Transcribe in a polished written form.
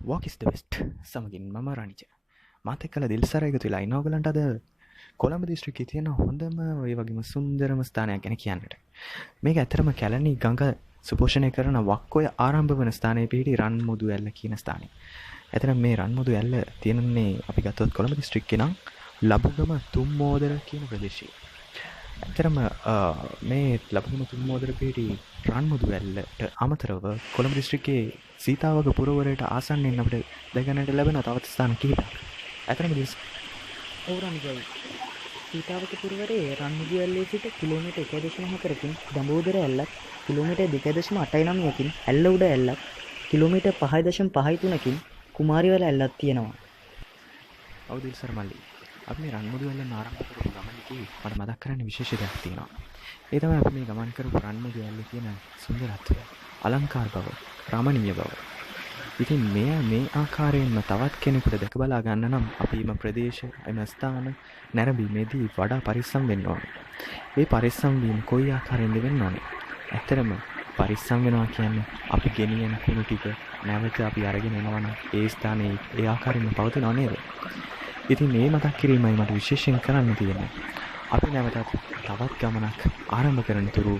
walk is the best සමගින් මම රනිජ මාත් එක්කලා දිල්සර එකතු වෙලා ඉන්න ඕගලන්ට අද කොළඹ දිස්ත්‍රික්කයේ තියෙන හොඳම ඒ වගේම සුන්දරම ස්ථානයක් ගැන කියන්නට. මේක ඇත්තටම කැලණි ගඟ සුපෝෂණය කරන වක්කොය ආරම්භ වන ස්ථානයේ පිහිටි රන්මුදු ඇල්ල කියන ස්ථානය. ඇත්තටම මේ රන්මුදු ඇල්ල තියෙන්නේ අපි ගත්තොත් කොළඹ දිස්ත්‍රික්කේ නම් ලබුගම තුම්මෝදර කියන ප්‍රදේශයේ. ඇත්තටම මේ ලබුගම තුම්මෝදර පිහිටි රන්මුදු ඇල්ලට අමතරව කොළඹ දිස්ත්‍රික්කයේ සීතාවක පුරවරයට ආසන්නයෙන් අපිට දැකගන්නට ලැබෙන තවත් ස්ථාන කිහිපයක්. ඇත්තටම පෞරාණිකයි. සීතාවක පුරවරයේ රන්මුදු ඇල්ලේ සිට කිලෝමීටර් 1.4කින් දඹෝදර ඇල්ලත් කිලෝමීටර් 2.89කින් ඇල්ල උඩ ඇල්ලත් කිලෝමීටර් 5.53කින් කුමාරිවල ඇල්ලක් තියෙනවා. ඔව් දිල්සර් මල්ලි. අපි මේ රන්මුදු ඇල්ලෙන් ආරම්භ කරපු ගමනේදී මට මතක් කරන්න විශේෂ දෙයක් තියෙනවා. ඒ තමයි අපි මේ ගමන් කරපු රන්මුදු ඇල්ලේ තියෙන සුන්දරත්වය, අලංකාර බව, රමණීය බව. ඉතින් මේ ආකාරයෙන්ම තවත් කෙනෙකුට දැක බලා ගන්න නම් අපි මේ ප්‍රදේශ එම ස්ථාන නැරඹීමේදී වඩා පරිස්සම් වෙන්න ඕනේ. මේ පරිස්සම් වීම කොයි ආකාරයෙන්ද වෙන්න ඕනේ? ඇත්තටම පරිස්සම් වෙනවා කියන්නේ අපි ගෙනියන කුණු ටික නැවත අපි අරගෙන එනවා නම් ඒ ස්ථානයේ ඒ ආකාරයෙන්ම පවතිනව නේද? ඉතින් මේ මතක් කිරීමයි මට විශේෂයෙන් කරන්න තියෙන්නේ. අපි නැවතත් තවත් ගමනක් ආරම්භ කරන තුරු